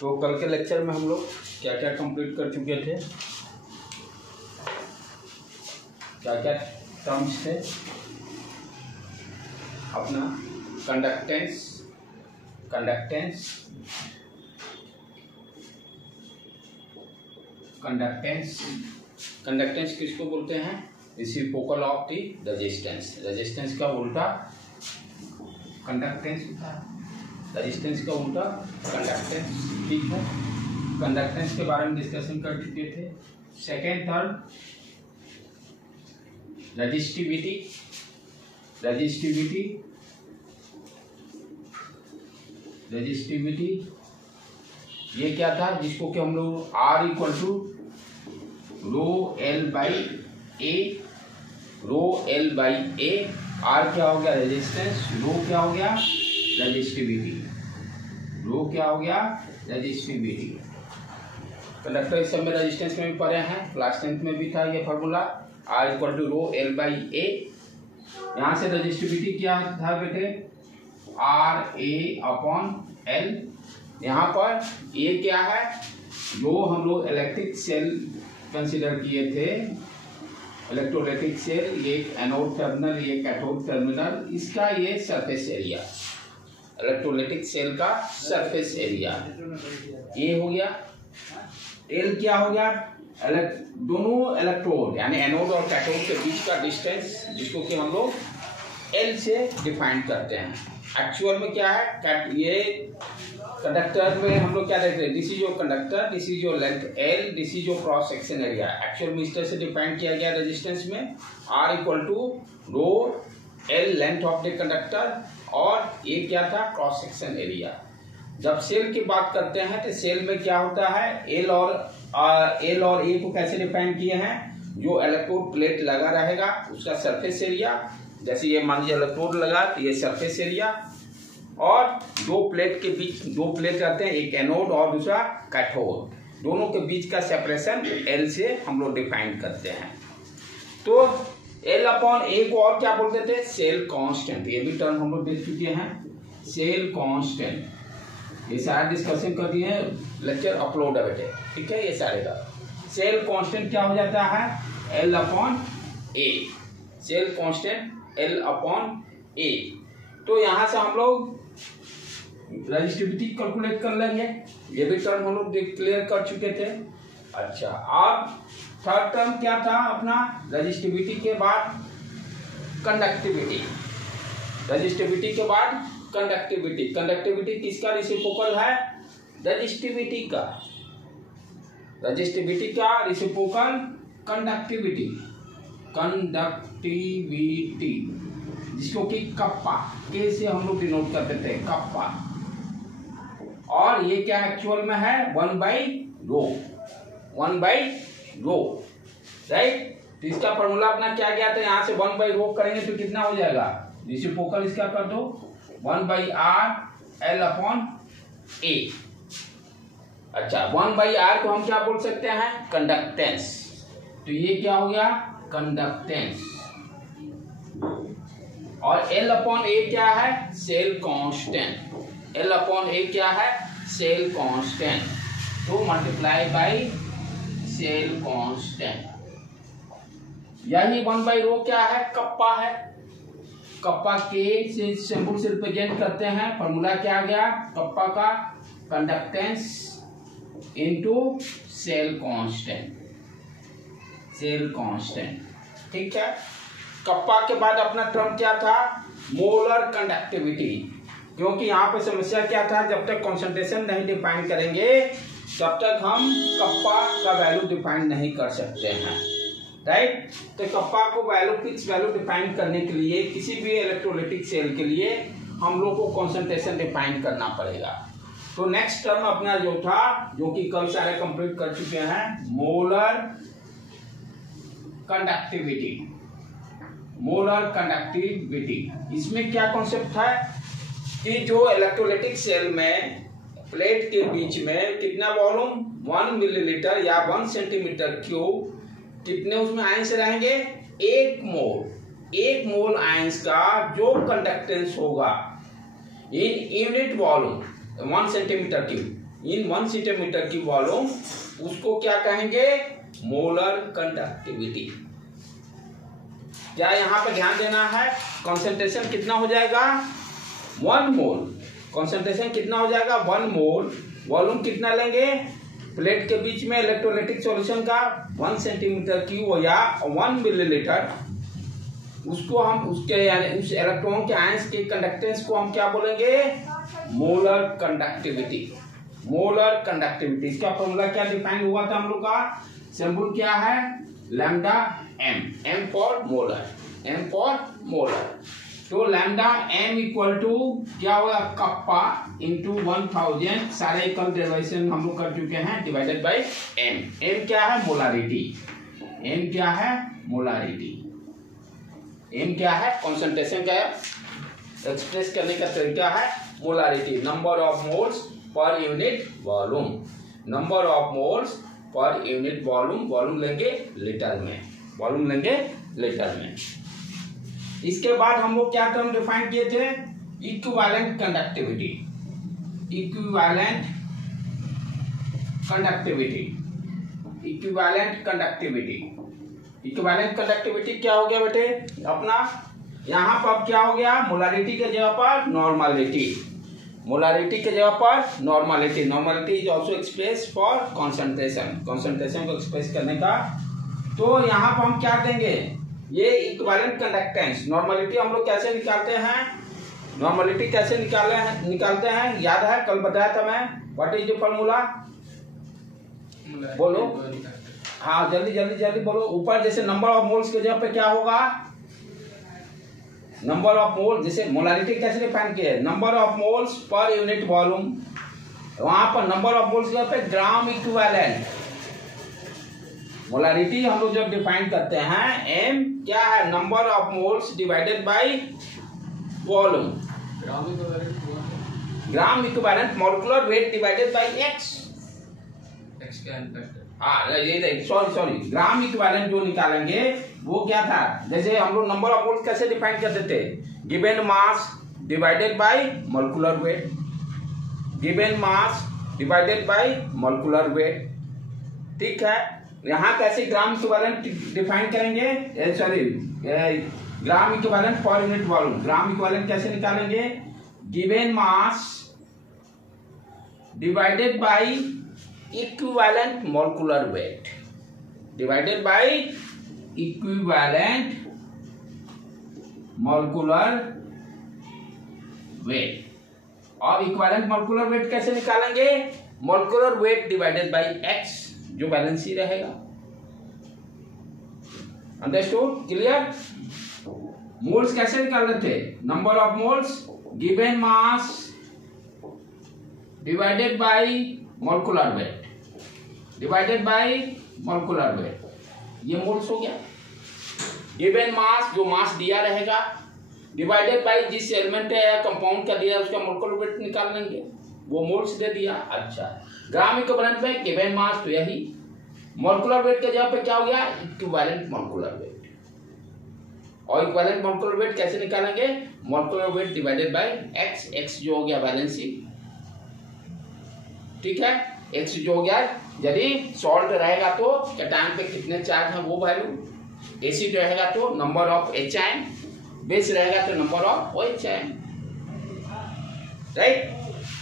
तो कल के लेक्चर में हम लोग क्या क्या कंप्लीट कर चुके थे, क्या क्या टर्म्स थे अपना कंडक्टेंस किसको बोलते हैं? रेसिप्रोकल ऑफ द रेजिस्टेंस का उल्टा कंडक्टेंस होता है, रेजिस्टेंस का उल्टा कंडक्टेंस। ठीक है, कंडक्टेंस के बारे में डिस्कशन कर चुके थे। सेकेंड टर्म रजिस्टिविटी ये क्या था, जिसको कि हम लोग R equal to rho L by A, R क्या हो गया रेजिस्टेंस, रो क्या हो गया रजिस्टिविटी। कंडक्टर इस समय रेजिस्टेंस में भी पढ़े हैं, क्लास 10th में भी था ये formula, R equal to rho L by A. यहाँ से रजिस्टिविटी क्या था बेटे, R A अपॉन L। यहाँ पर ये क्या है, जो हम लोग इलेक्ट्रिक सेल कंसिडर किए थे, इलेक्ट्रोलाइटिक सेल, ये एनोड टर्मिनल, ये कैथोड टर्मिनल, इसका ये सरफेस एरिया, इलेक्ट्रोलाइटिक सेल का सरफेस एरिया ये हो गया। L क्या हो गया, दोनों इलेक्ट्रोड यानी एनोड और कैथोड के बीच का डिस्टेंस, जिसको कि हम लोग L से डिफाइन करते हैं। एक्चुअल में क्या है, ये कंडक्टर में हम लोग क्या देखते हैं, this is your conductor, this is your length L, this is your cross section area. Actual में इस तरह से डिफाइन किया गया रेजिस्टेंस में, R equal to rho L length of the conductor, और ये क्या था क्रॉस सेक्शन एरिया। जब सेल की बात करते हैं तो सेल में क्या होता है, L और A को कैसे डिफाइन किए हैं, जो इलेक्ट्रोड प्लेट लगा रहेगा उसका सरफेस एरिया, जैसे ये मान लीजिए इलेक्ट्रोड लगा तो ये सरफेस एरिया, और दो प्लेट के बीच दो प्लेट रहते हैं, एक एनोड और दूसरा कैथोड, दोनों के बीच का सेपरेशन L से हम लोग डिफाइन करते हैं। तो L अपॉन A को और क्या बोलते थे, सेल कांस्टेंट। ये भी टर्म हम लोग देख चुके हैं, सेल कांस्टेंट। ये सारा डिस्कशन कर दिए हैं, लेक्चर अपलोड है बेटे, ठीक है। ये सारे का सेल कांस्टेंट क्या हो जाता है, L upon A, cell constant L upon A। तो यहां से हम लोग रजिस्टिविटी कैलकुलेट कर लेंगे, ये भी टर्म हम लोग क्लियर कर चुके थे। अच्छा, अब थर्ड टर्म क्या था अपना, रजिस्टिविटी के बाद कंडक्टिविटी, रजिस्टिविटी के बाद कंडक्टिविटी किसका रेसिप्रोकल है, रजिस्टिविटी का रेसिप्रोकल कंडक्टिविटी, जिसको कि कप्पा के से हम लोग डिनोट करते थे, कप्पा। और ये क्या एक्चुअल में है, 1/ρ, राइट। तो इसका फॉर्मूला अपना क्या गया था, यहाँ से 1/ρ करेंगे तो कितना हो जाएगा, रेसिप्रोकल इसका कर दो 1/r L अपॉन A। अच्छा, 1/r को हम क्या बोल सकते हैं, कंडक्टेंस। तो ये क्या हो गया, कंडक्टेंस। और L अपॉन A क्या है, cell constant. L upon A क्या है, सेल कांस्टेंट, तो मल्टीप्लाई बाई सेल कांस्टेंट। यही 1/ρ क्या है, कप्पा है, कप्पा के से सिंबल से रिप्रेजेंट करते हैं। फॉर्मूला क्या आ गया, कप्पा का कंडक्टेंस इनटू सेल कांस्टेंट, ठीक है। कप्पा के बाद अपना टर्म क्या था, मोलर कंडक्टिविटी, क्योंकि यहाँ पे समस्या क्या था, जब तक कॉन्सेंट्रेशन नहीं डिफाइन करेंगे तब तक हम कप्पा का वैल्यू डिफाइन नहीं कर सकते हैं, राइट। तो कप्पा को फिक्स वैल्यू डिफाइन करने के लिए किसी भी इलेक्ट्रोलाइटिक सेल के लिए हम लोग को कॉन्सेंट्रेशन डिफाइन करना पड़ेगा। तो नेक्स्ट टर्म अपना जो था, जो कि कल सारे कंप्लीट कर चुके हैं, मोलर कंडक्टिविटी। इसमें क्या कॉन्सेप्ट है कि जो इलेक्ट्रोलाइटिक सेल में प्लेट के बीच में कितना वॉल्यूम, 1 मिलीलीटर या 1 सेंटीमीटर क्यूब, कितने उसमें आयंस रहेंगे, 1 मोल आयंस का जो कंडक्टेंस होगा in unit volume 1 centimetre cube, in 1 centimetre की वॉल्यूम, उसको क्या कहेंगे? Molar conductivity. क्या यहाँ पे ध्यान देना है? कॉन्सेंट्रेशन कितना हो जाएगा? 1 मोल। कॉन्सेंट्रेशन कितना हो जाएगा? 1 मोल। वॉल्यूम कितना लेंगे? प्लेट के बीच में इलेक्ट्रोलाइटिक सॉल्यूशन का 1 सेंटीमीटर क्यूब या 1 मिलीलीटर, उसको हम उसके यानी उस इलेक्ट्रॉन के आयंस के कंडक्टेंस को हम क्या बोलेंगे? Molar conductivity. मोलर कंडक्टिविटी, इसका फॉर्मूला क्या डिफाइन हुआ था हम लोग का? सिंबल क्या है? Lambda M, M for molar, M for molar. तो लैम्डा एम इक्वल टू क्या होगा? कप्पा इंटू 1000, सारे इक्वल डेरिवेशन हम लोग कर चुके हैं, डिवाइडेड बाय एम। एम क्या है? मोलारिटी। एम क्या है? मोलारिटी। एम क्या है? कॉन्सेंट्रेशन का एक्सप्रेस करने का तरीका है molarity, number of moles per unit volume. Number of moles per unit volume, volume लेंगे लीटर में, वॉल्यूम लेंगे लीटर में। इसके बाद हम लोग क्या टर्म डिफाइन किए थे? Equivalent conductivity. Equivalent conductivity, equivalent conductivity. Equivalent conductivity क्या हो गया बेटे अपना? यहाँ पर क्या हो गया? मोलारिटी के जगह पर नॉर्मलिटी, मोलारिटी के जगह पर normality. Normality is also express for concentration, concentration को एक्सप्रेस करने का। तो यहाँ पर हम क्या देंगे? ये इक्विवेलेंट कंडक्टेंस। नॉर्मलिटी हम लोग कैसे निकालते हैं? नॉर्मलिटी कैसे निकालते हैं? याद है कल बताया था मैं? What is the formula? बोलो। हाँ जल्दी जल्दी जल्दी बोलो। ऊपर जैसे नंबर ऑफ मोल्स के जगह पे क्या होगा? नंबर ऑफ मोल, जैसे मोलारिटी कैसे डिफाइन किया? Number of moles per unit volume. वहां पर नंबर ऑफ मोल्स के जगह पे ग्राम इक्विवेलेंट। मोलारिटी हम लोग जब डिफाइन करते हैं, एम क्या है? Number of moles divided by volume. Gram equivalent molecular weight divided by x. X क्या इम्पैक्ट है? हाँ ये सॉरी ग्राम इक्विवेलेंट जो निकालेंगे वो क्या था? जैसे हम लोग नंबर ऑफ मोल्स कैसे डिफाइन करते थे? Given mass divided by molecular weight, given mass divided by molecular weight. ठीक है, यहाँ कैसे ग्राम इक्विवेलेंट डिफाइन करेंगे? Sorry gram equivalent per unit volume. Gram equivalent कैसे निकालेंगे? Given mass divided by equivalent molecular weight, divided by equivalent molecular weight. और equivalent molecular weight कैसे निकालेंगे? Molecular weight divided by x, जो balance ही रहेगा। Understood? Clear? Moles कैसे निकाल रहे थे? Number of moles given mass divided by molecular weight, divided by molecular weight. ये मोल्स हो गया। गिवन मास, जो मास दिया रहेगा, डिवाइडेड बाय जिस एलिमेंट या कंपाउंड का दिया उसका मॉलिक्यूलर वेट निकाल लेंगे, वो मोल्स दे दिया। अच्छा, ग्राम इक्विवेलेंट में गिवन मास तो यही, मॉलिक्यूलर वेट के जगह पे क्या हो गया? Equivalent molecular weight. और इक्विवेलेंट मॉलिक्यूलर वेट कैसे निकालेंगे? Molecular weight divided by x, x जो हो गया वैलेंसी। ठीक है, एक्स जो हो गया, यदि सॉल्ट रहेगा तो कैटायन पे कितने चार्ज है वो वैल्यू, एसिड रहेगा तो नंबर ऑफ एचआईएन, बेस रहेगा तो नंबर ऑफ ओएचआईएन। राइट?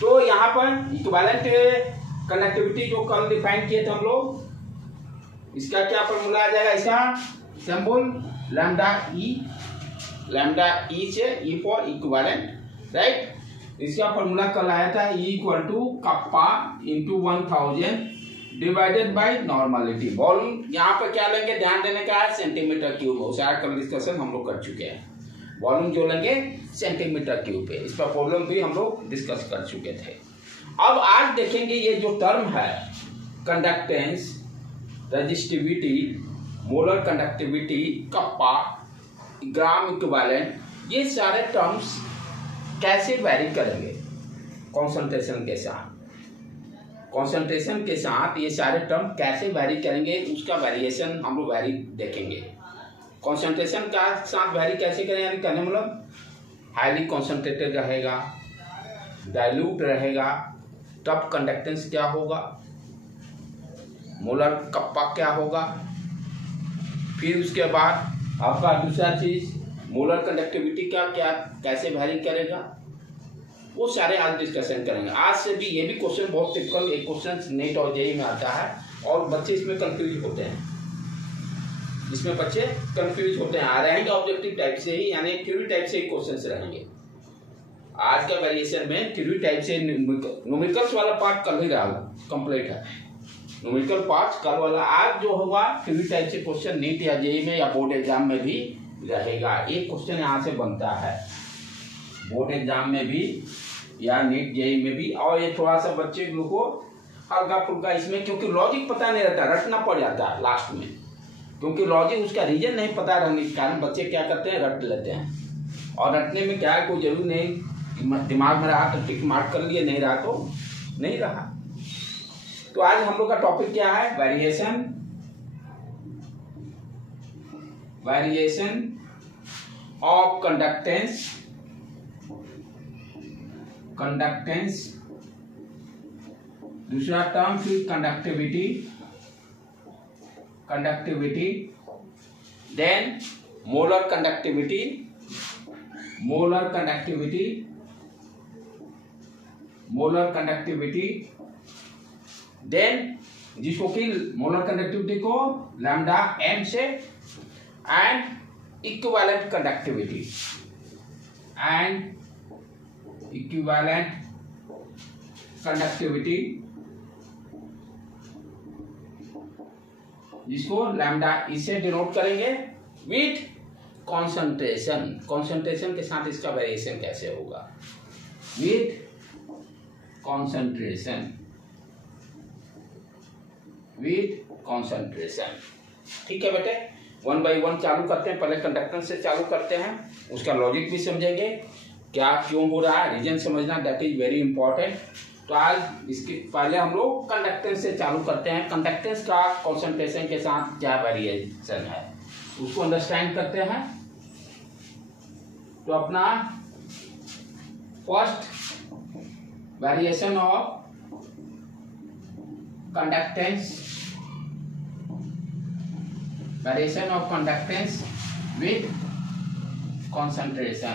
तो यहाँ पर इक्विवेलेंट कंडक्टिविटी जो कल डिफाइन किए थे हम लोग, इसका क्या फॉर्मूला आ जाएगा? इसका सिंबल लैम्डा ई से ई फॉर इक्विवेलेंट। राइट? इसका फॉर्मूला कल आया था E equal to kappa into 1000 divided by normality. Volume यहाँ पर क्या लेंगे? ध्यान देने का है, सेंटीमीटर क्यूब। हो सारा कल डिस्कशन हम लोग कर चुके हैं। वॉल्यूम जो लेंगे सेंटीमीटर क्यूब पे, इस पर प्रॉब्लम भी हम लोग डिस्कस कर चुके थे। अब आज देखेंगे ये जो टर्म है conductance, resistivity, molar conductivity, kappa, gram equivalent, ये सारे टर्म्स कैसे वैरी करेंगे कॉन्सेंट्रेशन के साथ। कॉन्सेंट्रेशन के साथ ये सारे टर्म कैसे वैरी करेंगे, उसका वेरिएशन हम लोग वैरी देखेंगे। कॉन्सेंट्रेशन का साथ वैरी कैसे करें, यानी कहने मतलब हाईली कॉन्सेंट्रेटेड रहेगा, डाइल्यूट रहेगा, तब कंडक्टेंस क्या होगा, मोलर कप्पा क्या होगा। फिर उसके बाद आपका दूसरा चीज मोलर कंडक्टिविटी का क्या कैसे वैरी करेगा, वो सारे आज डिस्कशन करेंगे। आज से भी ये भी क्वेश्चन बहुत टिपिकल एक क्वेश्चन नेट और जेईई में आता है और बच्चे इसमें कंफ्यूज होते हैं, इसमें बच्चे कंफ्यूज होते हैं। आ रहेंगे ऑब्जेक्टिव टाइप से ही, यानी थ्योरी टाइप से ही क्वेश्चन रहेंगे। आज का वेरिएशन में थ्योरी टाइप से न्यूमेरिकल्स वाला पार्ट कल ही रहा कंप्लीट है, न्यूमेरिकल पार्ट कल वाला। आज जो होगा थ्योरी टाइप से क्वेश्चन नीट या जेईई में या बोर्ड एग्जाम में भी रहेगा। एक क्वेश्चन यहाँ से बनता है बोर्ड एग्जाम में भी या नीट जेईई में भी। और ये थोड़ा सा बच्चे लोग को हल्का फुल्का इसमें, क्योंकि लॉजिक पता नहीं रहता, रटना पड़ जाता है लास्ट में, क्योंकि लॉजिक उसका रीजन नहीं पता रहने के कारण बच्चे क्या करते हैं, रट लेते हैं। और रटने में क्या है, कोई जरूरी नहीं, दिमाग में रहा तो टिक मार्क कर लिए, नहीं रहा तो नहीं रहा। तो आज हम लोग का टॉपिक क्या है, वेरिएशन ऑफ कंडक्टेंस दूसरा टर्म फिर conductivity, then molar conductivity, then जिसको कि मोलर कंडक्टिविटी को लैम्डा m से, एंड इक्विवेलेंट कंडक्टिविटी जिसको लैम्डा इसे डिनोट करेंगे विथ कॉन्सेंट्रेशन के साथ इसका वेरिएशन कैसे होगा, विथ कॉन्सेंट्रेशन। ठीक है बेटे, वन बाई वन चालू करते हैं। पहले कंडक्टेंस से चालू करते हैं, उसका लॉजिक भी समझेंगे, क्या क्यों हो रहा है, रीजन समझना दैट इज वेरी इंपॉर्टेंट। तो आज इसके पहले हम लोग कंडक्टेंस से चालू करते हैं। कंडक्टेंस का कॉन्सेंट्रेशन के साथ क्या वेरिएशन है उसको अंडरस्टैंड करते हैं। तो अपना first variation of conductance with concentration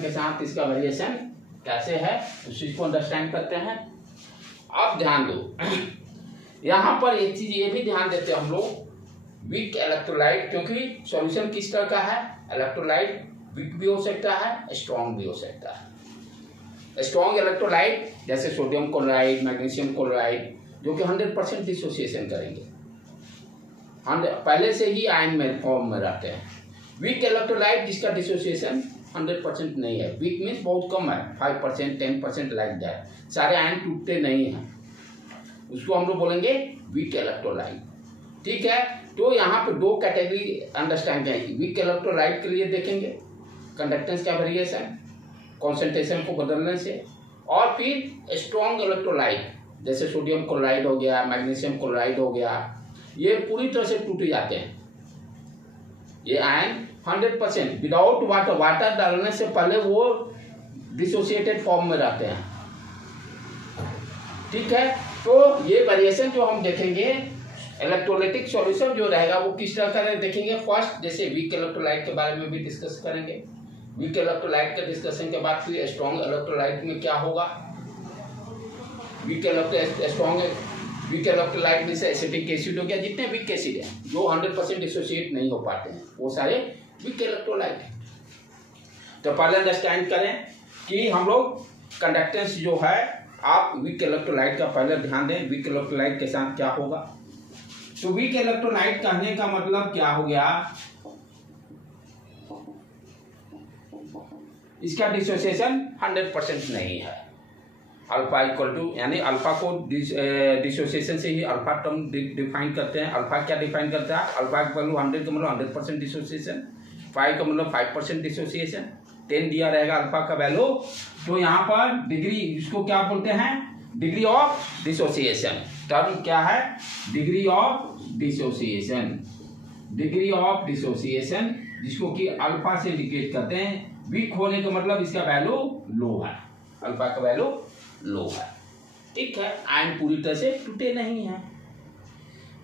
के साथ इसका वेरिएशन कैसे है उस चीज को अंडरस्टैंड करते हैं। अब ध्यान दो, यहाँ पर एक चीज ये भी ध्यान देते हैं हम लोग, वीक इलेक्ट्रोलाइट, क्योंकि सॉल्यूशन किस तरह का है, इलेक्ट्रोलाइट वीक भी हो सकता है, स्ट्रॉन्ग भी हो सकता है। स्ट्रॉन्ग इलेक्ट्रोलाइट जैसे सोडियम क्लोराइड, मैग्नीशियम क्लोराइड, जो कि 100% डिसोसिएशन करेंगे, पहले से ही आयन में फॉर्म में रहते हैं। वीक इलेक्ट्रोलाइट जिसका डिसोसिएशन 100% नहीं है, वीक मीन्स बहुत कम है, 5%, 10% लाइक दैट, सारे आयन टूटते नहीं हैं, उसको हम लोग बोलेंगे वीक इलेक्ट्रोलाइट। ठीक है, तो यहाँ पे दो कैटेगरी अंडरस्टैंड करेंगे। वीक इलेक्ट्रोलाइट के लिए देखेंगे कंडक्टेंस का वेरिएशन कॉन्सेंट्रेशन को बदलने से, और फिर स्ट्रॉन्ग इलेक्ट्रोलाइट जैसे सोडियम क्लोराइड हो गया, मैग्नीशियम क्लोराइड हो गया, ये पूरी तरह से टूट जाते हैं। ये आयन 100% विदाउट वाटर डालने से पहले वो डिसोसिएटेड फॉर्म में रहते हैं। ठीक है, तो ये वेरिएशन जो हम देखेंगे, इलेक्ट्रोलाइटिक सॉल्यूशन जो रहेगा वो किस तरह का देखेंगे। फर्स्ट जैसे वीक इलेक्ट्रोलाइट के बारे में भी डिस्कस करेंगे, वीक इलेक्ट्रोलाइट के डिस्कशन के बाद फिर स्ट्रॉन्ग इलेक्ट्रोलाइट में क्या होगा। वीक इलेक्ट्रोलाइट में से एसिटिक एसिड हो गया, जितने वीक एसिड है जो 100% डिसोसिएट नहीं हो पाते हैं वो सारे वीक इलेक्ट्रोलाइट है। तो पहले अंडरस्टैंड करें कि हम लोग कंडक्टेंस जो है, आप वीक इलेक्ट्रोलाइट का पहले ध्यान दें, वीक इलेक्ट्रोलाइट के साथ क्या होगा। तो वीक इलेक्ट्रोलाइट कहने का मतलब क्या हो गया, इसका डिसोसिएशन 100% नहीं है। अल्फा इक्वल टू, यानी अल्फा को डिसोसिएशन से ही अल्फा टर्म डिफाइन करते हैं। अल्फा क्या डिफाइन करता है, अल्फा की वैल्यू 100 का मतलब 100% डिसोसिएशन, 5 का मतलब 5% डिसोसिएशन, 10 दिया रहेगा अल्फा का वैल्यू। तो यहाँ पर डिग्री, इसको क्या बोलते हैं, डिग्री ऑफ डिसोसिएशन। टर्म क्या है, डिग्री ऑफ डिसोसिएशन, जिसको कि अल्फा से इंडिकेट करते हैं। वीक होने का मतलब इसका वैल्यू लो है, अल्फा का वैल्यू लो है। ठीक है, आयन पूरी तरह से टूटे नहीं है।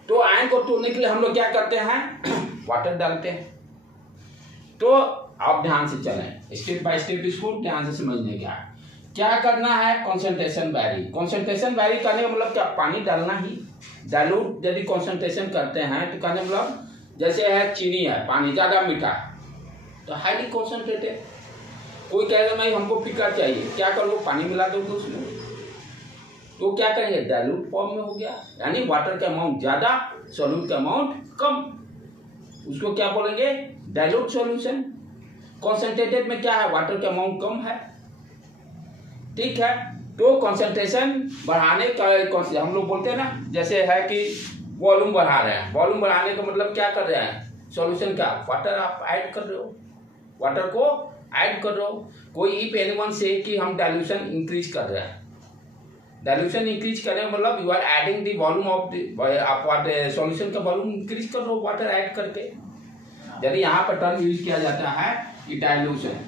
तो आयन को तोड़ने के लिए हम लोग क्या करते हैं, वाटर डालते हैं। तो आप ध्यान से चलें, स्टेप बाय स्टेप इसको ध्यान से समझने का क्या करना है। कंसंट्रेशन वैरी, कंसंट्रेशन वैरी करने का मतलब क्या, पानी डालना ही। डाइल्यूट यदि कंसंट्रेशन करते हैं तो कहने मतलब जैसे है चीनी है, पानी ज्यादा मीठा तो हाईली कॉन्सेंट्रेटेड। कोई कहेगा नहीं हमको फीका चाहिए, क्या करो, पानी मिला दोगे उसमें, तो क्या करेंगे, डाइल्यूट फॉर्म में हो गया, यानी वाटर का अमाउंट ज्यादा, सॉल्यूट का अमाउंट कम, उसको क्या बोलेंगे, डाइल्यूट सॉल्यूशन। कॉन्सेंट्रेटेड में क्या है, वाटर का अमाउंट कम है। ठीक है, तो कॉन्सेंट्रेशन बढ़ाने का हम लोग बोलते हैं ना, जैसे है कि वॉल्यूम बढ़ा रहे हैं, वॉल्यूम बढ़ाने का मतलब क्या कर रहे हैं, सॉल्यूशन का वाटर आप ऐड कर रहे हो, वाटर को ऐड कर रहे हो। कोई इफ एनीवन से कि हम डाइल्यूशन इंक्रीज कर रहे हैं, डाइल्यूशन इंक्रीज कर रहे हैं मतलब you are adding the volume of आप सॉल्यूशन का वॉल्यूम इंक्रीज कर रहे हो वाटर ऐड करके। यदि यहाँ पर टर्म यूज किया जाता है कि डाइल्यूशन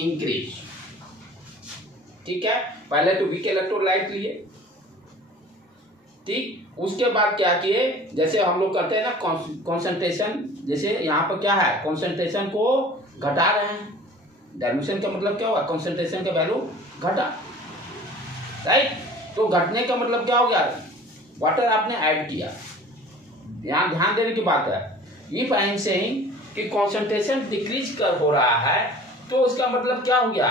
इंक्रीज। ठीक है, पहले तो वीक इलेक्ट्रोलाइट लिए, ठीक, उसके बाद क्या किए, जैसे हम लोग करते हैं ना कॉन्सेंट्रेशन, जैसे यहाँ पर क्या है, कॉन्सेंट्रेशन को घटा रहे हैं। डाइल्यूशन का मतलब क्या हुआ, कॉन्सेंट्रेशन का वैल्यू घटा, राइट। तो घटने का मतलब क्या हो गया, वाटर आपने ऐड किया। यहाँ ध्यान देने की बात है, इफ आई एम सेइंग कि कॉन्सेंट्रेशन डिक्रीज कर हो रहा है तो उसका मतलब क्या हो गया,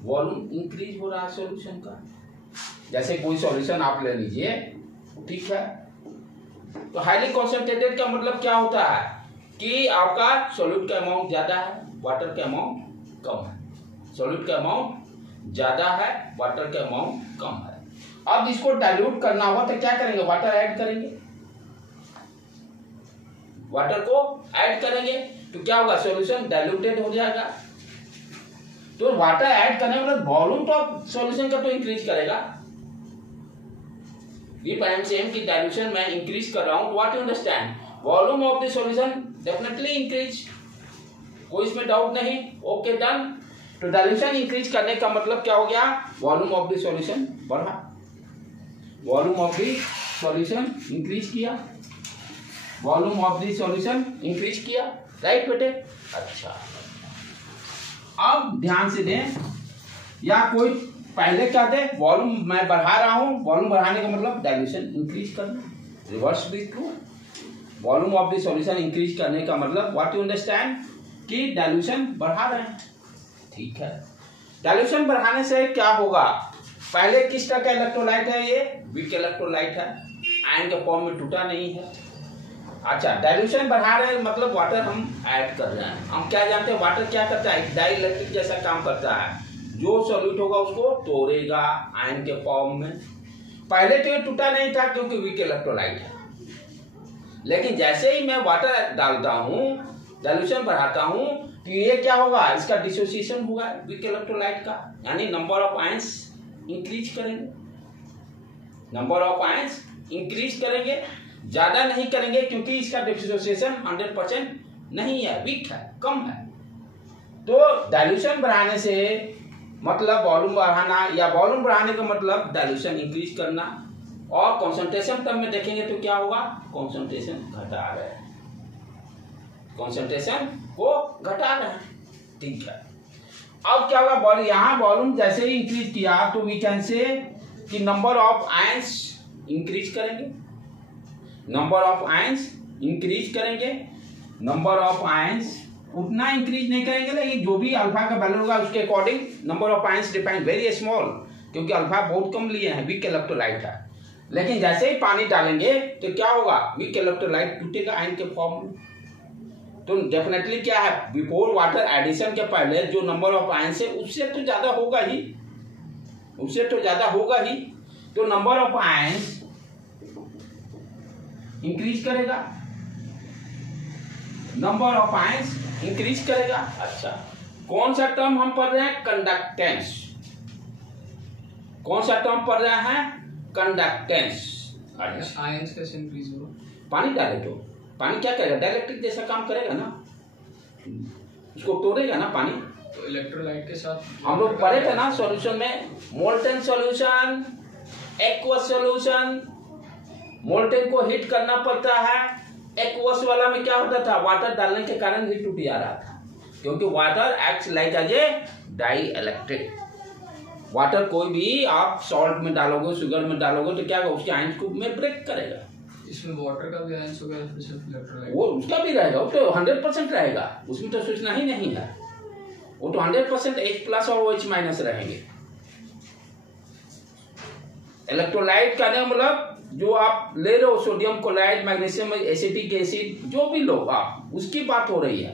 वॉल्यूम इंक्रीज हो रहा है सॉल्यूशन का। जैसे कोई सॉल्यूशन आप ले लीजिए, ठीक है, तो हाईली कॉन्सेंट्रेटेड का मतलब क्या होता है कि आपका सॉल्यूट का अमाउंट ज्यादा है, वाटर का अमाउंट कम है। सॉल्यूट का अमाउंट ज्यादा है, वाटर का अमाउंट कम है। अब इसको डाइल्यूट करना होगा तो क्या करेंगे, वाटर ऐड करेंगे, वाटर को ऐड करेंगे तो क्या होगा, सॉल्यूशन डाइल्यूटेड हो जाएगा। तो वाटर ऐड करने मतलब वॉल्यूम तो सॉल्यूशन का तो इंक्रीज करेगा। इफ आई एम सेइंग कि डाइल्यूशन मैं इंक्रीज कर रहा हूं, what you understand, volume of the solution definitely increase, कोई इसमें डाउट नहीं। Okay done. तो डाइल्यूशन इंक्रीज करने का मतलब क्या हो गया, वॉल्यूम ऑफ द सॉल्यूशन बढ़ा, volume of the solution increase किया, volume of the solution increase किया, राइट बेटे। अच्छा, अब ध्यान से दें, या कोई पहले क्या दे, वॉल्यूम मैं बढ़ा रहा हूं, वॉल्यूम बढ़ाने का मतलब डाइल्यूशन इंक्रीज करना, रिवर्स भी true. Volume of the solution increase करने का मतलब व्हाट यू अंडरस्टैंड कि डाइल्यूशन बढ़ा रहे हैं। ठीक है, डाइल्यूशन बढ़ाने से क्या होगा, पहले किस तरह का इलेक्ट्रोलाइट है, ये वीक इलेक्ट्रोलाइट है, आयन के फॉर्म में टूटा नहीं है। अच्छा, डाइल्यूशन बढ़ा रहे हैं मतलब वाटर हम ऐड कर रहे हैं। हम क्या जानते हैं, वाटर क्या करता है, डाई इलेक्ट्रिक जैसा काम करता है, जो सॉल्यूट होगा उसको तोड़ेगा आयन के फॉर्म में। पहले तो ये टूटा नहीं था क्योंकि वीक इलेक्ट्रोलाइट है, लेकिन जैसे ही मैं वाटर डालता हूं, डाइल्यूशन बढ़ाता हूं, तो ये क्या होगा, इसका डिसोसिएशन होगा वीक इलेक्ट्रोलाइट का, यानी नंबर ऑफ आयंस इंक्रीज करेंगे, नंबर ऑफ आयंस इंक्रीज करेंगे, ज्यादा नहीं करेंगे क्योंकि इसका डिसोसिएशन 100% नहीं है, वीक है, कम है। तो डाइल्यूशन बढ़ाने से मतलब वॉल्यूम बढ़ाना, या वॉल्यूम बढ़ाने का मतलब डाइल्यूशन इंक्रीज करना, और कंसंट्रेशन टर्म में देखेंगे तो क्या होगा, कंसंट्रेशन घटा रहे हैं, कंसंट्रेशन को घटा रहे हैं। ठीक है, अब क्या होगा, यहाँ वॉल्यूम जैसे ही इंक्रीज किया तो वी कैन से कि नंबर ऑफ आयंस इंक्रीज करेंगे, नंबर ऑफ आयंस इंक्रीज करेंगे, नंबर ऑफ आयंस उतना इंक्रीज नहीं करेंगे, लेकिन जो भी अल्फा का वैल्यू होगा उसके according number of ions depend very small, क्योंकि अल्फा बहुत कम लिए हैं, वीक इलेक्ट्रोलाइट है। लेकिन जैसे ही पानी डालेंगे तो क्या होगा, वीक इलेक्ट्रोलाइट टूटेगा आयन के फॉर्म में। तो डेफिनेटली क्या है, बिफोर वाटर एडिशन के पहले जो नंबर ऑफ आयंस है उससे तो ज्यादा होगा ही, उससे तो ज्यादा होगा ही। तो नंबर ऑफ आयंस इंक्रीज करेगा, नंबर ऑफ आयंस इंक्रीज करेगा। अच्छा, कौन सा टर्म हम पढ़ रहे हैं, कंडक्टेंस, कौन सा टर्म पढ़ रहे हैं, कंडक्टेंस। आयंस कैसे इंक्रीज होगा, पानी डाले तो पानी क्या करेगा, डाइलेक्ट्रिक जैसा काम करेगा ना, उसको तोड़ेगा ना पानी। तो इलेक्ट्रोलाइट के साथ हम लोग पढ़े थे ना सॉल्यूशन में, molten solution, aqueous solution. Molten को हीट करना पड़ता है, एक्वस वाला में क्या होता था, वाटर डालने के कारण हीट टूट जा रहा था, क्योंकि water acts like as a dielectric. Water कोई भी आप सॉल्ट में डालोगे, शुगर में डालोगे तो क्या होगा, उसके आयंस को में ब्रेक करेगा। इसमें वाटर का भी आयंस होगा, फिर सिर्फ इलेक्ट्रोलाइट वो उसका भी रहेगा, वो तो 100% रहेगा, उसमें तो सोचना ही नहीं है। वो तो 100% H+ और OH- रहेंगे। इलेक्ट्रोलाइट का मतलब जो आप ले रहे हो, sodium chloride, magnesium acetic acid, जो भी लो आप, उसकी बात हो रही है।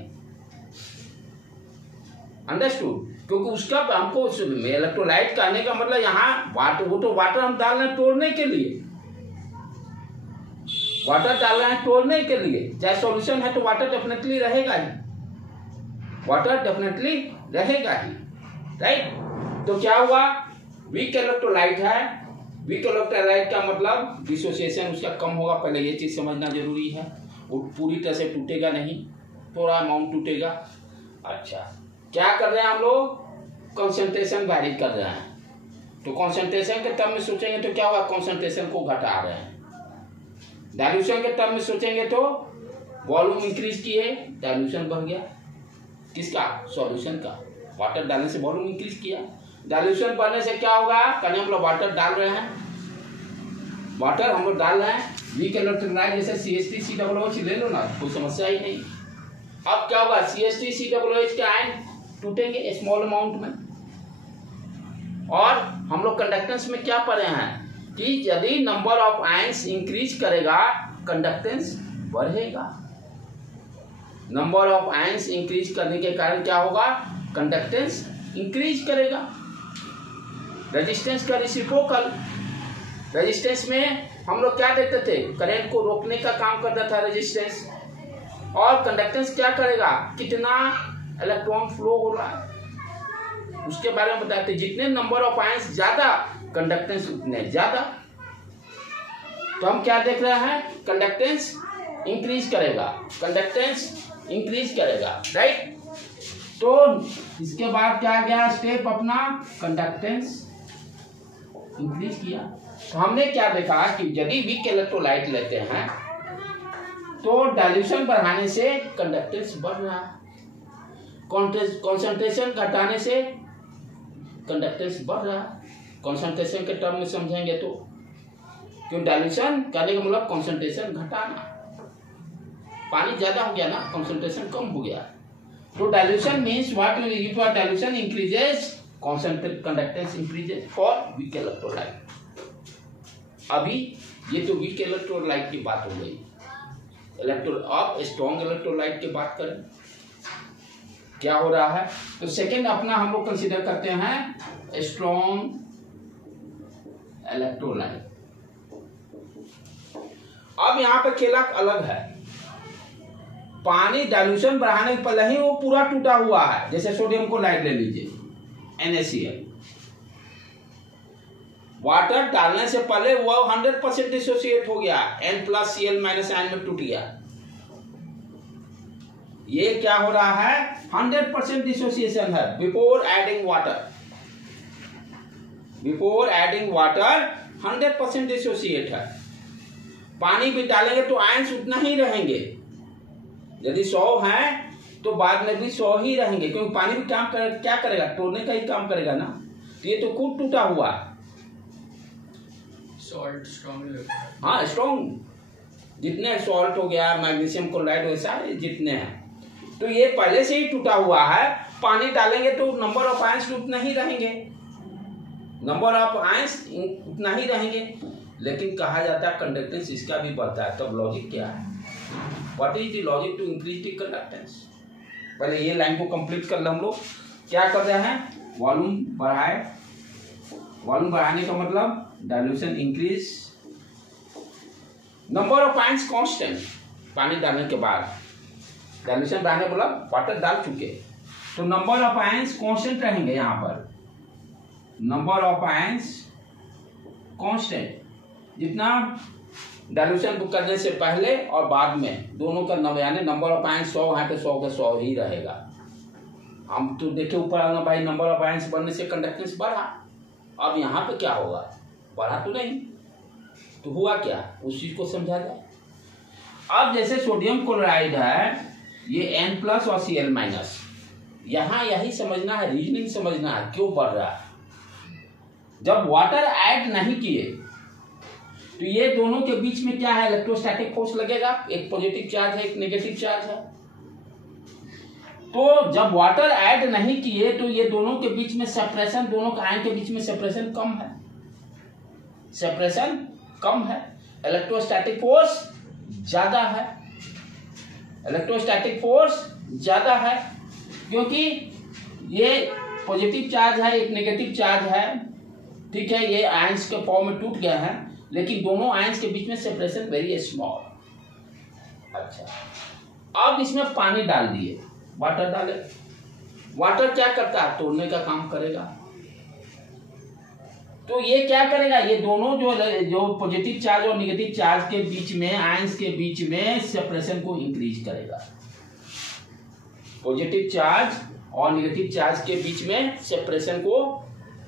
अंडरस्टूड? क्योंकि उसका हमको इलेक्ट्रोलाइट कहने का मतलब यहाँ वाटर, वो तो वाटर हम डाल रहे हैं तोड़ने के लिए, वाटर डाल रहे हैं तोड़ने के लिए। चाहे सॉल्यूशन है तो वाटर डेफिनेटली रहेगा ही, वाटर डेफिनेटली रहेगा ही, राइट। तो क्या हुआ, वीक इलेक्ट्रोलाइट है। वीक इलेक्ट्रोलाइट का मतलब डिसोसिएशन उसका कम होगा, पहले ये चीज समझना जरूरी है। वो पूरी तरह से टूटेगा नहीं, थोड़ा अमाउंट टूटेगा। अच्छा, क्या कर रहे हैं हम लोग, कंसंट्रेशन वैरी कर रहे हैं। तो कंसंट्रेशन के टर्म में सोचेंगे तो क्या होगा, कंसंट्रेशन को घटा रहे हैं। डाइल्यूशन के टर्म में सोचेंगे तो वॉल्यूम इंक्रीज किए, डाइल्यूशन बढ़ गया, किसका, सॉल्यूशन का। वाटर डालने से वॉल्यूम इंक्रीज किया, डाइल्यूशन बढ़ने से क्या होगा, कहीं हम लोग वाटर डाल रहे हैं, वाटर हम लोग डाल रहे हैं, वीक इलेक्ट्रोलाइट जैसे CH3 COOH ले लो ना, कोई समस्या ही नहीं। अब क्या होगा, CH3 COOH के आयन टूटेंगे स्मॉल अमाउंट में। और हम लोग कंडक्टेंस में क्या पढ़े हैं कि यदि नंबर ऑफ आयंस इंक्रीज करेगा, कंडक्टेंस बढ़ेगा। नंबर ऑफ आयंस इंक्रीज करने के कारण क्या होगा, कंडक्टेंस इंक्रीज करेगा। रेजिस्टेंस का रेसिप्रोकल, रेजिस्टेंस में हम लोग क्या देखते थे, करंट को रोकने का काम करता था रेजिस्टेंस। और कंडक्टेंस क्या करेगा, कितना इलेक्ट्रॉन फ्लो हो रहा है उसके बारे में बताते। जितने नंबर ऑफ आयंस ज्यादा, कंडक्टेंस उतने ज्यादा। तो हम क्या देख रहे हैं, कंडक्टेंस इंक्रीज करेगा, कंडक्टेंस इंक्रीज करेगा, राइट। तो इसके बाद क्या गया स्टेप अपना, कंडक्टेंस इंक्रीज किया। तो हमने क्या देखा कि यदि वीक इलेक्ट्रोलाइट लेते हैं तो डाइल्यूशन बढ़ाने से कंडक्टेंस बढ़ रहा है, कंसंट्रेशन घटाने से कंडक्टेंस बढ़ रहा है। कंसंट्रेशन के टर्म में समझेंगे तो, क्यों, डाइल्यूशन करने का मतलब कंसंट्रेशन घटाना, पानी ज्यादा हो गया ना, कंसंट्रेशन कम हो गया। तो dilution means what, if dilution increases conductance increases for weak electrolyte. अभी ये तो वीक इलेक्ट्रोलाइट की बात हो गई। अब स्ट्रॉन्ग इलेक्ट्रोलाइट की बात करें, क्या हो रहा है। तो सेकंड अपना हम लोग कंसीडर करते हैं स्ट्रॉन्ग इलेक्ट्रोलाइट। अब यहां पे खेला अलग है, पानी डाइल्यूशन बढ़ाने के पहले ही वो पूरा टूटा हुआ है। जैसे सोडियम क्लोराइड ले लीजिए, NaCl, वाटर डालने से पहले वो 100% डिसोसिएट हो गया, N+Cl- आयन में टूट गया। ये क्या हो रहा है, 100% डिसोसिएशन है before adding water. Before adding water 100% dissociate है। पानी भी डालेंगे तो आयंस उतना ही रहेंगे, यदि 100 है तो बाद में भी 100 ही रहेंगे, क्योंकि पानी भी काम क्या करेगा, तोड़ने का ही काम करेगा ना। तो ये तो खूब टूटा हुआ, सॉल्ट स्ट्रॉन्ग, हाँ स्ट्रॉन्ग, जितने सॉल्ट हो गया, मैग्नीशियम क्लोराइड, वो सारे जितने हैं, तो ये पहले से ही टूटा हुआ है। पानी डालेंगे तो नंबर ऑफ आयंस उतना ही रहेंगे, नंबर ऑफ आयंस उतना ही रहेंगे, लेकिन कहा जाता है कंडक्टेंस इसका भी बढ़ता है। तब लॉजिक क्या है, what is the logic to increase the conductance. पहले ये लाइन को कंप्लीट कर ले। हम लोग क्या कर रहे हैं, वॉल्यूम बढ़ाए, वॉल्यूम बढ़ाने का मतलब dilution increase, number of ions constant. पानी डालने के बाद डाइल्यूशन बढ़ाने का मतलब वाटर डाल चुके, तो नंबर ऑफ आयंस कांस्टेंट रहेंगे। यहां पर नंबर ऑफ आयंस कांस्टेंट, जितना डाइल्यूशन करने से पहले और बाद में दोनों का यानी नंबर ऑफ आयंस 100 है तो 100 का 100 ही रहेगा। हम तो देखे ऊपर आना भाई, नंबर ऑफ आयंस बढ़ने से कंडक्टेंस बढ़ा। अब यहाँ पे क्या होगा, बढ़ा तो नहीं, तो हुआ क्या, उस चीज को समझा जाए। अब जैसे सोडियम क्लोराइड है, ये N+ और Cl-, यहाँ यही समझना है, रीजनिंग समझना है क्यों बढ़ रहा है। जब वाटर ऐड नहीं किए तो ये दोनों के बीच में क्या है, इलेक्ट्रोस्टैटिक फोर्स लगेगा, एक पॉजिटिव चार्ज है एक नेगेटिव चार्ज है। तो जब वाटर ऐड नहीं किए तो ये दोनों के बीच में सेपरेशन, दोनों आयन के बीच में सेपरेशन कम है, सेपरेशन कम है, इलेक्ट्रोस्टैटिक फोर्स ज्यादा है, इलेक्ट्रोस्टैटिक फोर्स ज्यादा है, क्योंकि ये पॉजिटिव चार्ज है एक नेगेटिव चार्ज है, ठीक है, ये आयंस के फॉर्म में टूट गया है, लेकिन दोनों आयंस के बीच में सेपरेशन वेरी स्मॉल। अच्छा, अब इसमें पानी डाल दिए, वाटर डाले, वाटर क्या करता है, तोड़ने का काम करेगा। तो ये क्या करेगा, ये दोनों जो पॉजिटिव चार्ज और नेगेटिव चार्ज के बीच में, आयंस के बीच में सेपरेशन को इंक्रीज करेगा। पॉजिटिव चार्ज और नेगेटिव चार्ज के बीच में सेपरेशन को,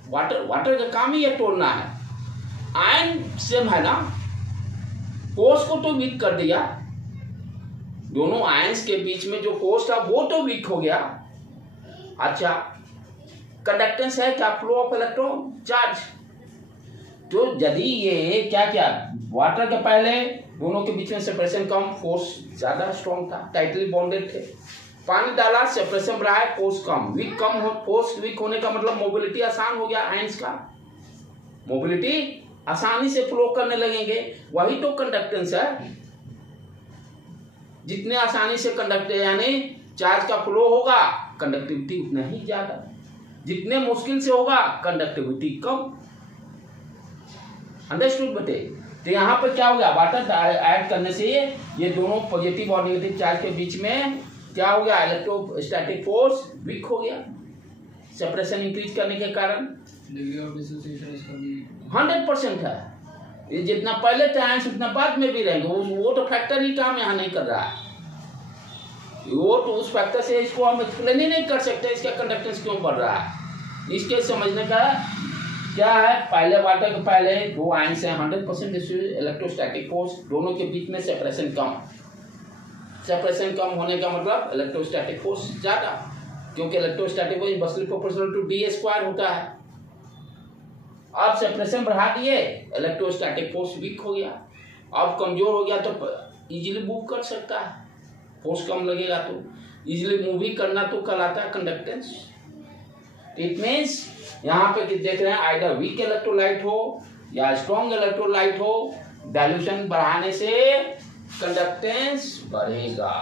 वाटर का काम ही ये तोड़ना है। आयन सेम है ना, फोर्स को तो वीक कर दिया, दोनों आयंस के बीच में जो फोर्स था वो तो वीक हो गया। अच्छा, कंडक्टेंस है क्या, फ्लो ऑफ इलेक्ट्रॉन चार्ज। तो यदि ये क्या वाटर के पहले दोनों के बीच में सेपरेशन कम, फोर्स ज्यादा स्ट्रॉन्ग था, टाइटली बॉन्डेड थे, पानी डाला सेपरेशन बढ़ा है, फोर्स कम, फोर्स वीक होने का मतलब मोबिलिटी आसान हो गया, आयंस का मोबिलिटी आसानी से फ्लो करने लगेंगे, वही तो कंडक्टेंस है। जितने आसानी से कंडक्ट यानी चार्ज का फ्लो होगा, कंडक्टिविटी उतना ही ज्यादा, जितने मुश्किल से होगा कंडक्टिविटी कम। अंडरस्टूड बेटे। तो यहाँ पर क्या हो गया, वाटर ऐड करने से ये दोनों पॉजिटिव और नेगेटिव चार्ज के बीच में क्या हो गया, इलेक्ट्रोस्टैटिक फोर्स वीक हो गया, सेपरेशन इंक्रीज करने के कारण। डिग्री ऑफ डिसोसिएशन इसका भी 100% है, ये जितना पहले थे आयंस उतना बाद में भी रहेंगे, वो तो फैक्टर ही काम यहाँ नहीं कर रहा है, वो तो उस फैक्टर से इसको हम एक्सप्लेन ही नहीं कर सकते इसका कंडक्टेंस क्यों बढ़ रहा है। इसके समझने का क्या है, पहले वाटर के पहले दो आयंस हैं, 100% इलेक्ट्रोस्टैटिक फोर्स, दोनों के बीच में सेपरेशन कम, सेपरेशन कम होने का मतलब इलेक्ट्रोस्टैटिक फोर्स ज्यादा, क्योंकि electrostatic force inversely proportional to d² होता है। अब सेपरेशन बढ़ा दिए, इलेक्ट्रोस्टैटिक फोर्स वीक हो गया, अब कमजोर हो गया तो इजीली मूव कर सकता है, फोर्स कम लगेगा तो इजीली मूव ही करना तो कहलाता है कंडक्टेंस। इट मीन्स यहाँ पे देख रहे हैं, आइदर वीक इलेक्ट्रोलाइट हो या स्ट्रॉन्ग इलेक्ट्रोलाइट हो, डाइल्यूशन बढ़ाने से कंडक्टेंस बढ़ेगा।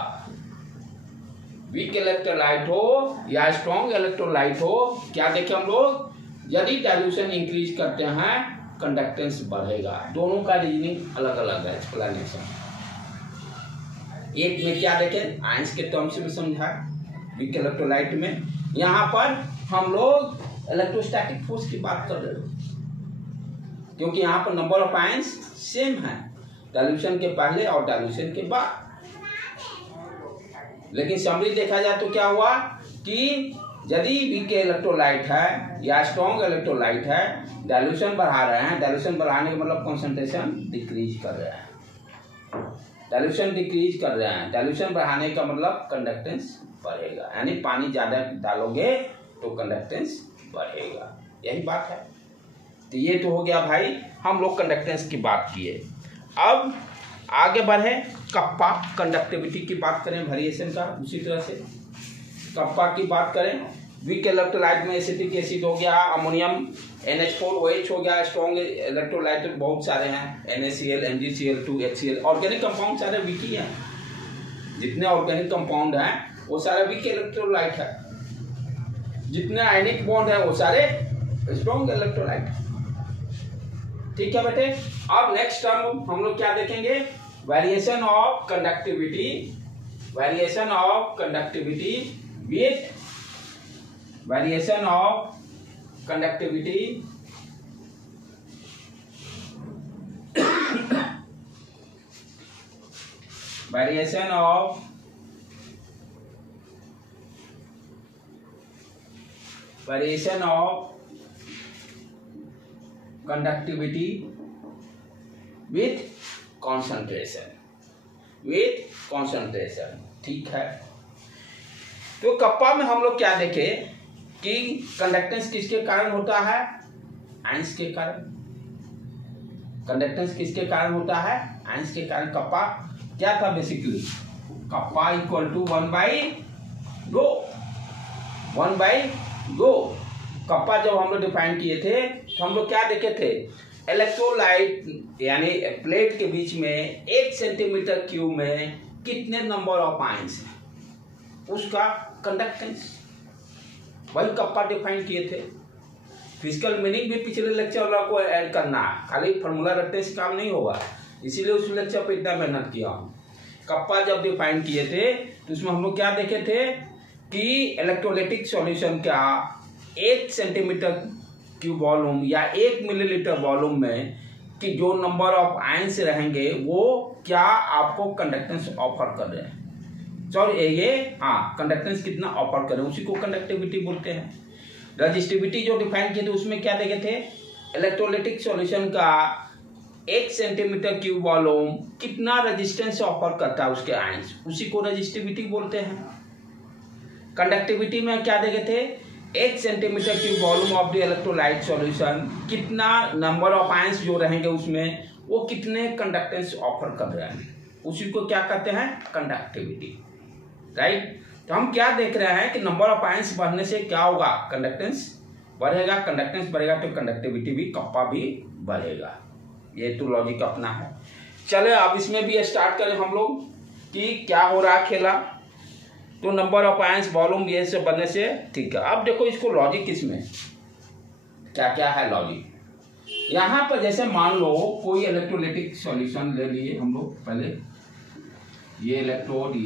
वीक इलेक्ट्रोलाइट हो या स्ट्रॉन्ग इलेक्ट्रोलाइट हो, क्या देखें हम लोग, यदि डाइल्यूशन इंक्रीज करते हैं कंडक्टेंस बढ़ेगा। दोनों का रीजनिंग अलग अलग है, एक्सप्लेनेशन। एक में क्या देखें, आयंस के टर्म्स में समझा, वीक इलेक्ट्रोलाइट में, यहाँ पर हम लोग इलेक्ट्रोस्टैटिक फोर्स की बात कर रहे हैं, क्योंकि यहाँ पर नंबर ऑफ आयंस सेम है, डाइल्यूशन के पहले और डाइल्यूशन के बाद। लेकिन समरी देखा जाए तो क्या हुआ कि यदि वीक इलेक्ट्रोलाइट है या स्ट्रॉन्ग इलेक्ट्रोलाइट है, डाइल्यूशन बढ़ा रहे हैं, डाइल्यूशन बढ़ाने का मतलब कॉन्सेंट्रेशन डिक्रीज कर रहे हैं, डाइल्यूशन डिक्रीज कर रहे हैं, डाइल्यूशन बढ़ाने का मतलब कंडक्टेंस बढ़ेगा, यानी पानी ज्यादा डालोगे तो कंडक्टेंस बढ़ेगा, यही बात है। तो ये तो हो गया भाई, हम लोग कंडक्टेंस की बात किए। अब आगे बढ़े, कप्पा कंडक्टिविटी की बात करें, वेरिएशन का उसी तरह से कप्पा की बात करें। वीक इलेक्ट्रोलाइट में एसिटिक एसिड हो गया, अमोनियम NH4OH हो गया, स्ट्रॉन्ग इलेक्ट्रोलाइट बहुत सारे हैं, NaCl, MgCl2, HCl, organic compound सारे वीक ही हैं, जितने ऑर्गेनिक कंपाउंड हैं वो सारे वीक इलेक्ट्रोलाइट है, जितने आयनिक बॉन्ड है वो सारे स्ट्रॉन्ग इलेक्ट्रोलाइट। ठीक है बेटे। अब नेक्स्ट टर्म हम लोग क्या देखेंगे, variation of conductivity, variation of conductivity with variation of conductivity variation of variation of conductivity with concentration. ठीक है, तो कप्पा में हम लोग क्या देखे कि कंडक्टेंस किसके कारण होता है? आयंस के कारण। कंडक्टेंस किसके कारण होता है? आयंस के कारण। कप्पा क्या था basically? Kappa equal to 1/ρ। Kappa जब हम लोग डिफाइन किए थे तो हम लोग क्या देखे थे? इलेक्ट्रोलाइट यानी प्लेट के बीच में 1 सेंटीमीटर क्यूब में कितने नंबर ऑफ आयंस हैं, उसका कंडक्टेंस, वही कप्पा डिफाइन किए थे। फिजिकल मीनिंग भी पिछले लेक्चर वाला को ऐड करना है, खाली फार्मूला रटने से काम नहीं होगा, इसीलिए उस लेक्चर पे इतना मेहनत किया हूँ। कप्पा जब डिफाइन किए थे तो उसमें हम लोग क्या देखे थे कि इलेक्ट्रोलाइटिक सॉल्यूशन का 1 सेंटीमीटर क्यूब वॉल्यूम या 1 मिलीलीटर वॉल्यूम में कि जो नंबर ऑफ आयंस रहेंगे वो क्या आपको कंडक्टेंस ऑफर कर रहे हैं। सॉरी ये कंडक्टेंस कितना ऑफर कर रहे हैं, उसी को कंडक्टिविटी बोलते हैं। रजिस्टिविटी जो डिफाइन किए थे उसमें क्या देखे थे? इलेक्ट्रोलाइटिक सॉल्यूशन का 1 सेंटीमीटर क्यूब वॉल्यूम कितना रेजिस्टेंस ऑफर करता है उसके आयंस, उसी को रजिस्टिविटी बोलते हैं। कंडक्टिविटी में क्या देखे थे? 1 centimetre cube volume of the electrolyte solution, कितना नंबर ऑफ आयंस जो रहेंगे उसमें वो कितने कंडक्टेंस ऑफर कर रहे हैं, उसी को क्या कहते हैं? कंडक्टिविटी। राइट, तो हम क्या देख रहे हैं कि नंबर ऑफ आयंस बढ़ने से क्या होगा? कंडक्टेंस बढ़ेगा। कंडक्टेंस बढ़ेगा तो कंडक्टिविटी भी, कप्पा भी बढ़ेगा। ये तो लॉजिक अपना है। चले अब इसमें भी स्टार्ट करें हम लोग कि क्या हो रहा है खेला। तो नंबर ऑफ आयंस वॉल्यूम ये से बनने से, ठीक है। अब देखो इसको लॉजिक इसमें क्या क्या है लॉजिक। यहाँ पर जैसे मान लो कोई इलेक्ट्रोलाइटिक सॉल्यूशन ले लिए हम लोग, पहले ये इलेक्ट्रोड,